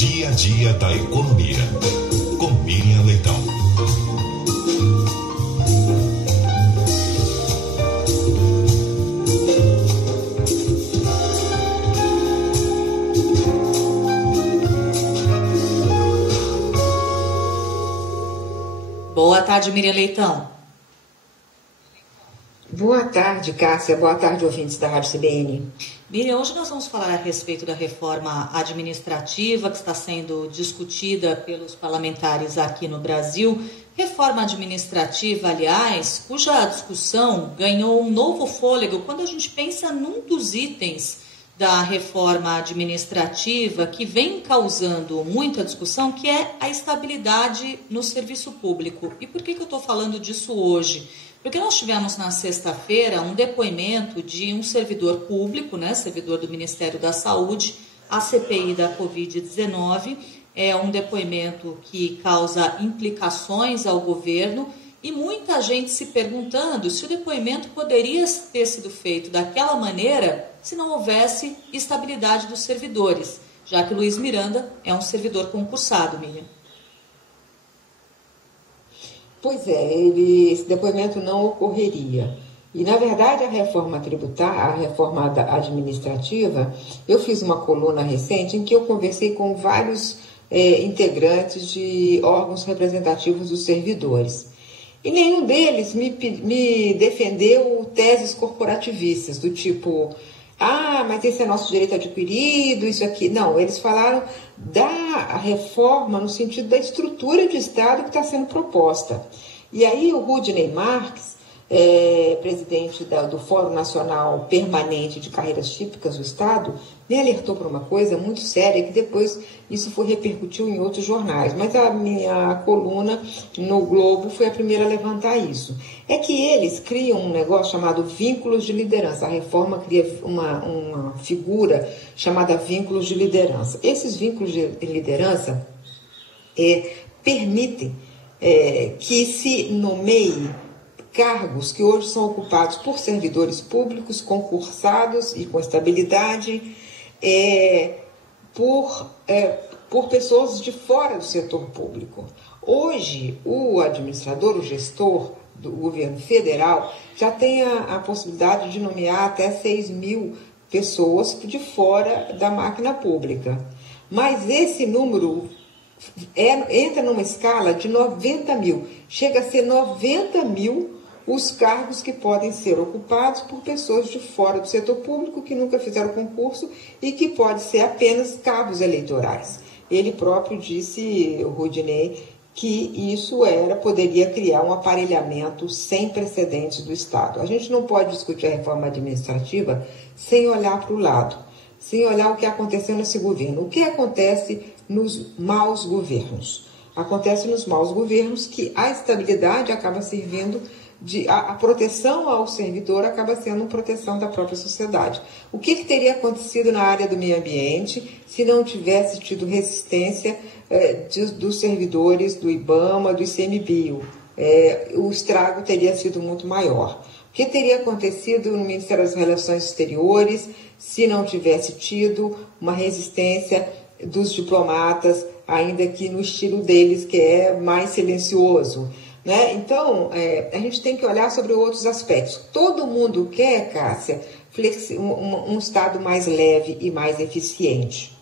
dia a dia da economia. Com Miriam Leitão. Boa tarde, Miriam Leitão. Boa tarde, Cássia. Boa tarde, ouvintes da Rádio CBN. Miriam, hoje nós vamos falar a respeito da reforma administrativa que está sendo discutida pelos parlamentares aqui no Brasil. Reforma administrativa, aliás, cuja discussão ganhou um novo fôlego quando a gente pensa num dos itens da reforma administrativa que vem causando muita discussão, que é a estabilidade no serviço público. E por que eu estou falando disso hoje? Porque nós tivemos na sexta-feira um depoimento de um servidor público, servidor do Ministério da Saúde, a CPI da Covid-19. É um depoimento que causa implicações ao governo e muita gente se perguntando se o depoimento poderia ter sido feito daquela maneira se não houvesse estabilidade dos servidores, já que Luiz Miranda é um servidor concursado, Miriam. Pois é, esse depoimento não ocorreria. E, na verdade, a reforma tributária, a reforma administrativa, eu fiz uma coluna recente em que eu conversei com vários integrantes de órgãos representativos dos servidores. E nenhum deles me defendeu teses corporativistas, do tipo, mas esse é nosso direito adquirido, isso aqui. Não, eles falaram da reforma no sentido da estrutura de Estado que está sendo proposta. E aí o Rudney Marques, presidente do Fórum Nacional Permanente de Carreiras Típicas do Estado, me alertou para uma coisa muito séria, que depois isso repercutiu em outros jornais, mas a minha coluna no Globo foi a primeira a levantar isso. É que eles criam um negócio chamado vínculos de liderança. A reforma cria uma figura chamada vínculos de liderança. Esses vínculos de liderança permitem que se nomeie cargos que hoje são ocupados por servidores públicos, concursados e com estabilidade, por pessoas de fora do setor público. Hoje, o administrador, o gestor do governo federal, já tem a possibilidade de nomear até 6 mil pessoas de fora da máquina pública. Mas esse número entra numa escala de 90 mil. Chega a ser 90 mil os cargos que podem ser ocupados por pessoas de fora do setor público que nunca fizeram concurso e que pode ser apenas cabos eleitorais. Ele próprio disse, o Rudney, que isso poderia criar um aparelhamento sem precedentes do Estado. A gente não pode discutir a reforma administrativa sem olhar para o lado, sem olhar o que aconteceu nesse governo. O que acontece nos maus governos? Acontece nos maus governos que a estabilidade acaba servindo a proteção ao servidor acaba sendo proteção da própria sociedade. O que teria acontecido na área do meio ambiente se não tivesse tido resistência dos servidores do IBAMA, do ICMBio? O estrago teria sido muito maior. O que teria acontecido no Ministério das Relações Exteriores se não tivesse tido uma resistência dos diplomatas, ainda que no estilo deles, que é mais silencioso? Então, a gente tem que olhar sobre outros aspectos. Todo mundo quer, Cássia, um Estado mais leve e mais eficiente.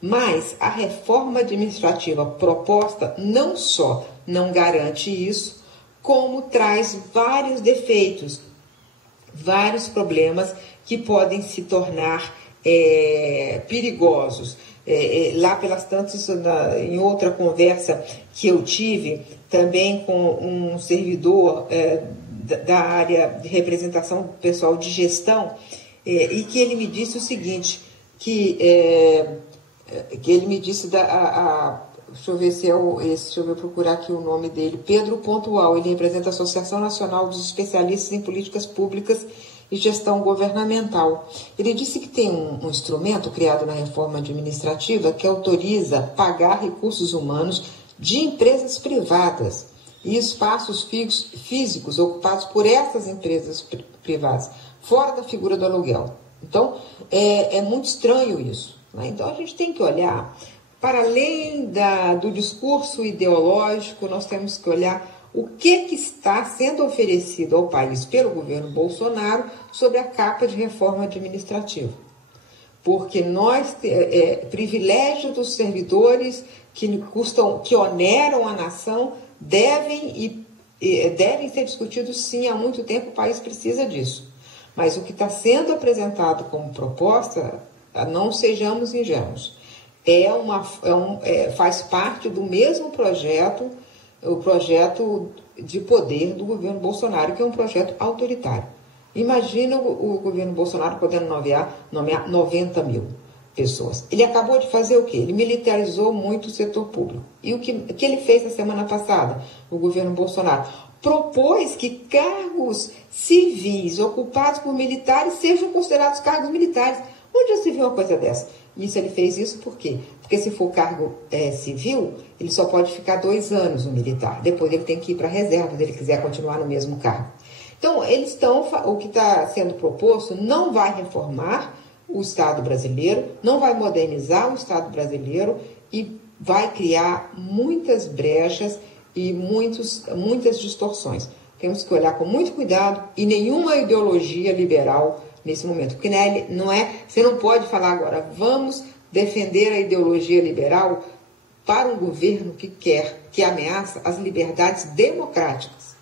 Mas a reforma administrativa proposta não só não garante isso, como traz vários defeitos, vários problemas que podem se tornar perigosos. Lá pelas tantas, em outra conversa que eu tive, também com um servidor da área de representação pessoal de gestão, e que ele me disse o seguinte, que ele me disse, deixa eu ver se deixa eu procurar aqui o nome dele, Pedro Pontual, ele representa a Associação Nacional dos Especialistas em Políticas Públicas e Gestão Governamental. Ele disse que tem um instrumento criado na reforma administrativa que autoriza pagar recursos humanos de empresas privadas e espaços físicos ocupados por essas empresas privadas, fora da figura do aluguel. Então, é muito estranho isso. Então, a gente tem que olhar para além do discurso ideológico, nós temos que olhar o que está sendo oferecido ao país pelo governo Bolsonaro sobre a capa de reforma administrativa. Porque privilégio dos servidores que oneram a nação devem ser discutidos sim há muito tempo, o país precisa disso. Mas o que está sendo apresentado como proposta, não sejamos ingênuos, faz parte do mesmo projeto, o projeto de poder do governo Bolsonaro, que é um projeto autoritário. Imagina o governo Bolsonaro podendo nomear 90 mil pessoas. Ele acabou de fazer o quê? Ele militarizou muito o setor público. E o que ele fez na semana passada, o governo Bolsonaro? Propôs que cargos civis ocupados por militares sejam considerados cargos militares. Onde já se viu uma coisa dessa? Ele fez isso por quê? Porque se for cargo civil, ele só pode ficar 2 anos no militar. Depois ele tem que ir para a reserva, se ele quiser continuar no mesmo cargo. Então, o que está sendo proposto não vai reformar o Estado brasileiro, não vai modernizar o Estado brasileiro e vai criar muitas brechas e muitas distorções. Temos que olhar com muito cuidado e nenhuma ideologia liberal nesse momento. Porque você não pode falar agora, vamos defender a ideologia liberal para um governo que ameaça as liberdades democráticas,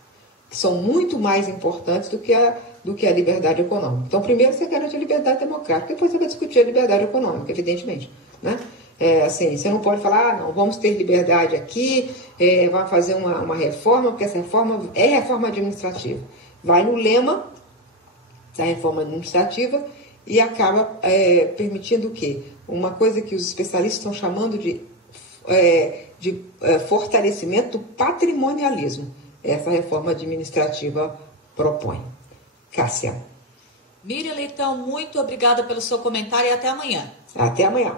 que são muito mais importantes do que a liberdade econômica. Então, primeiro você garante a liberdade democrática, depois você vai discutir a liberdade econômica, evidentemente, né? Você não pode falar, não, vamos ter liberdade aqui, vai fazer uma reforma, porque essa reforma é reforma administrativa. Vai no lema da reforma administrativa e acaba permitindo o quê? Uma coisa que os especialistas estão chamando de fortalecimento do patrimonialismo. Essa reforma administrativa propõe. Cássia. Miriam Leitão, muito obrigada pelo seu comentário e até amanhã. Até amanhã.